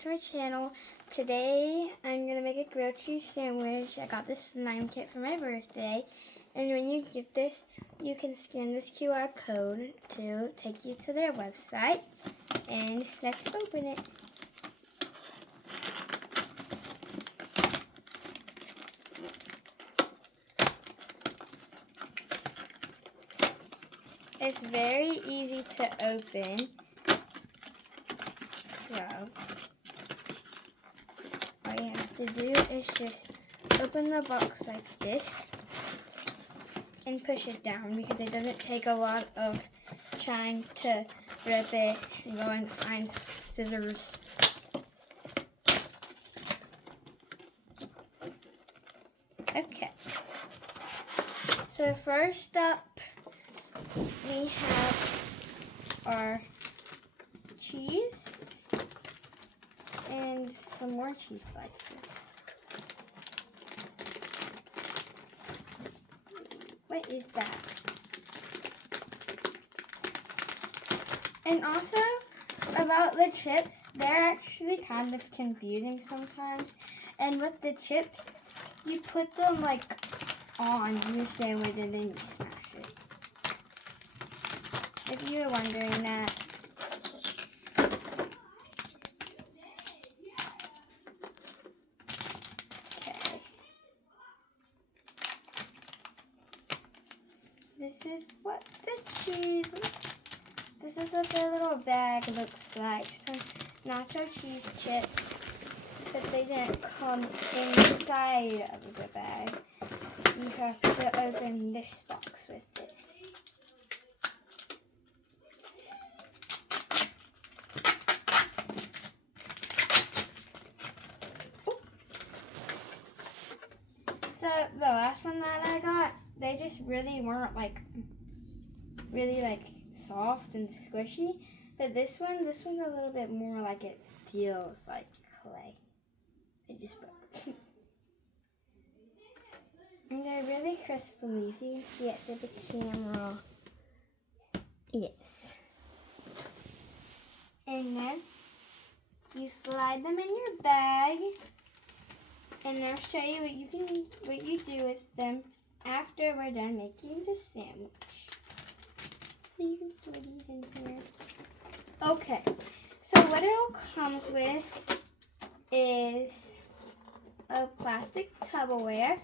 to our channel. Today I'm going to make a grilled cheese sandwich. I got this slime kit for my birthday. And when you get this, you can scan this QR code to take you to their website. And let's open it. It's very easy to open. So, all you have to do is just open the box like this and push it down because it doesn't take a lot of trying to rip it and go and find scissors. Okay. So first up, we have our cheese and some more cheese slices. What is that? And also about the chips, they're actually kind of confusing sometimes. And with the chips, you put them like on your sandwich and then you smash it. If you were wondering that. Okay. This is what the little bag looks like. Some nacho cheese chips, but they didn't come inside of the bag. You have to open this box with it. So the last one that I got, they just really weren't really soft and squishy. But this one's a little bit more like it feels like clay. It just broke. And they're really crystally, if you can see it through the camera. Yes. And then you slide them in your bag. And I'll show you what you do with them after we're done making the sandwich. So you can store these in here. Okay, so what it all comes with is a plastic Tupperware.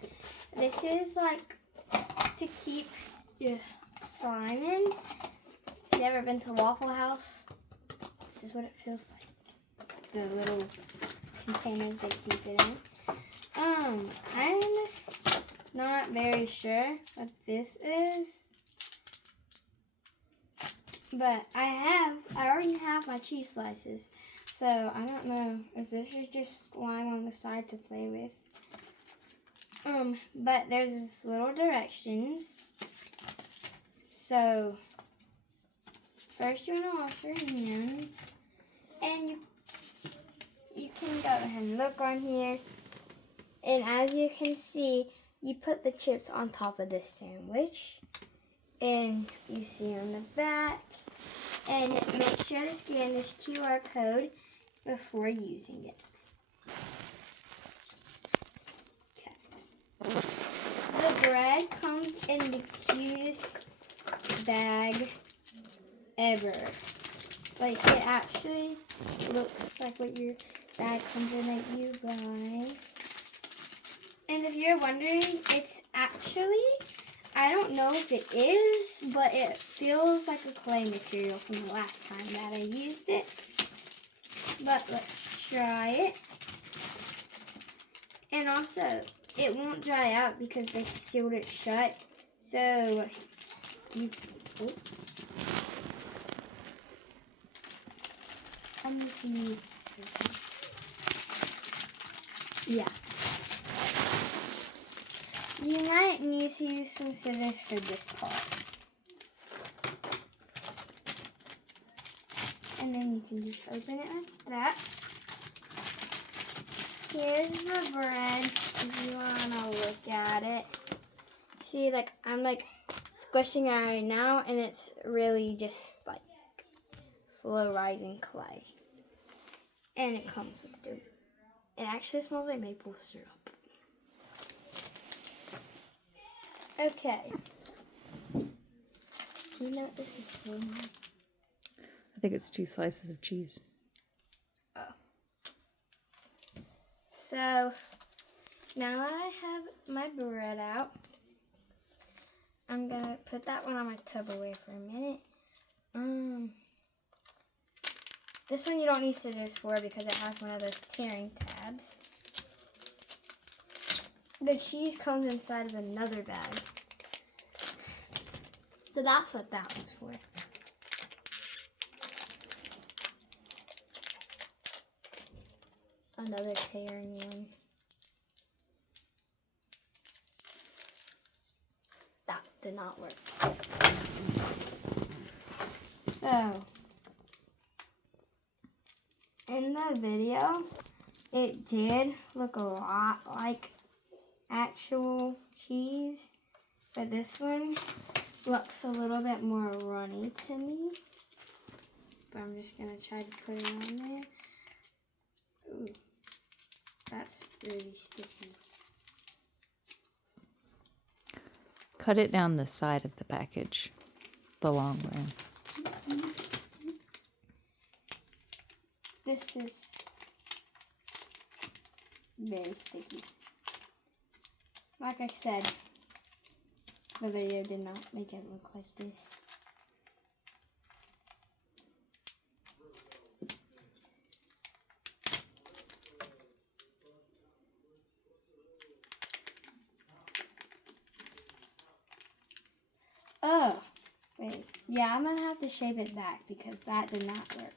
This is like to keep your slime in. You ever been to Waffle House? This is what it feels like. The little containers they keep it in. I'm not very sure what this is, but I already have my cheese slices, so I don't know if this is just slime on the side to play with. But there's this little directions. So first you want to wash your hands, and you can go ahead and look on here. And as you can see, you put the chips on top of this sandwich. And you see on the back. And make sure to scan this QR code before using it. Okay. The bread comes in the cutest bag ever. Like, it actually looks like what your bag comes in that you buy. And if you're wondering, it's actually, I don't know if it is, but it feels like a clay material from the last time that I used it. But let's try it. And also, it won't dry out because they sealed it shut. So, I need to use scissors. Yeah. You might need to use some scissors for this part. And then you can just open it like that. Here's the bread if you want to look at it. See, I'm squishing it right now, and it's really just slow rising clay. And it comes with dirt. It actually smells like maple syrup. Okay. Do you know what this is for, Mom? I think it's 2 slices of cheese. Oh. So, now that I have my bread out, I'm going to put that one on my Tupperware for a minute. This one you don't need scissors for because it has one of those tearing tabs. The cheese comes inside of another bag. So that's what that one's for. Another tearing one. That did not work. So, in the video, it did look a lot like actual cheese, but this one looks a little bit more runny to me. But I'm just gonna try to put it on there. Ooh, that's really sticky. Cut it down the side of the package, the long way. This is very sticky. Like I said, the video did not make it look like this. Oh, wait. Yeah, I'm gonna have to shape it back because that did not work.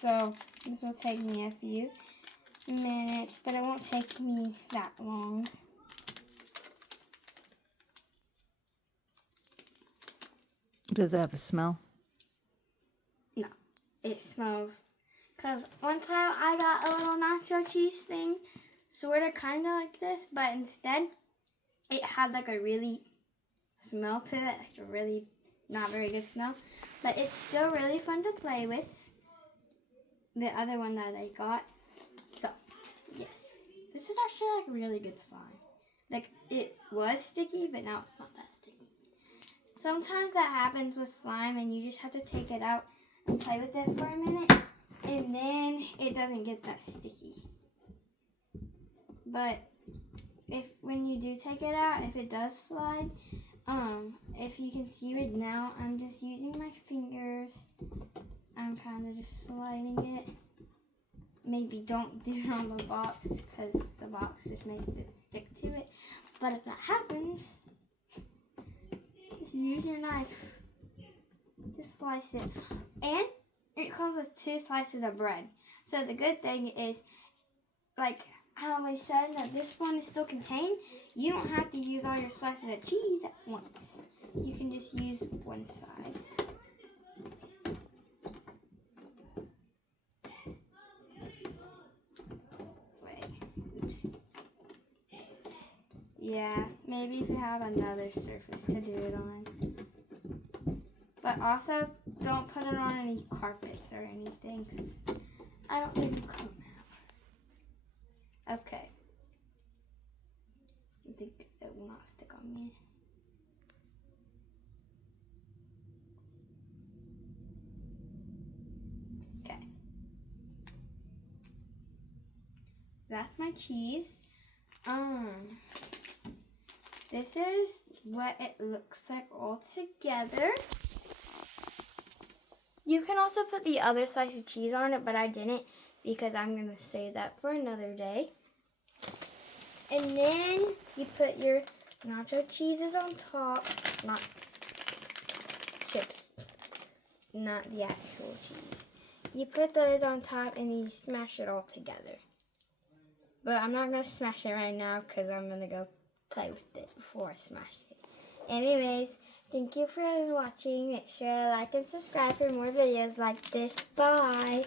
So this will take me a few minutes, but it won't take me that long. Does it have a smell? No, it smells. Because one time I got a little nacho cheese thing, sort of kind of like this, but instead it had like a really smell to it, like a really not very good smell. But it's still really fun to play with. The other one that I got. So, yes. This is actually like a really good slime. Like, it was sticky, but now it's not that sticky. Sometimes that happens with slime and you just have to take it out and play with it for a minute. And then it doesn't get that sticky. But when you do take it out, if it does slide, if you can see it now, I'm just using my fingers. I'm kind of just sliding it. Maybe don't do it on the box because the box just makes it stick to it. But if that happens, just use your knife. Just slice it. And it comes with 2 slices of bread. So the good thing is, like I always said, that this one is still contained. You don't have to use all your slices of cheese at once. You can just use one side. Yeah, maybe if you have another surface to do it on. But also, don't put it on any carpets or anything, 'cause I don't think it'll come out. Okay. I think it will not stick on me. Okay. That's my cheese. This is what it looks like all together. You can also put the other slice of cheese on it, but I didn't because I'm going to save that for another day. And then you put your nacho cheeses on top. Not chips. Not the actual cheese. You put those on top and then you smash it all together. But I'm not going to smash it right now because I'm going to go play with it before I smash it. Anyways, thank you for watching. Make sure to like and subscribe for more videos like this. Bye!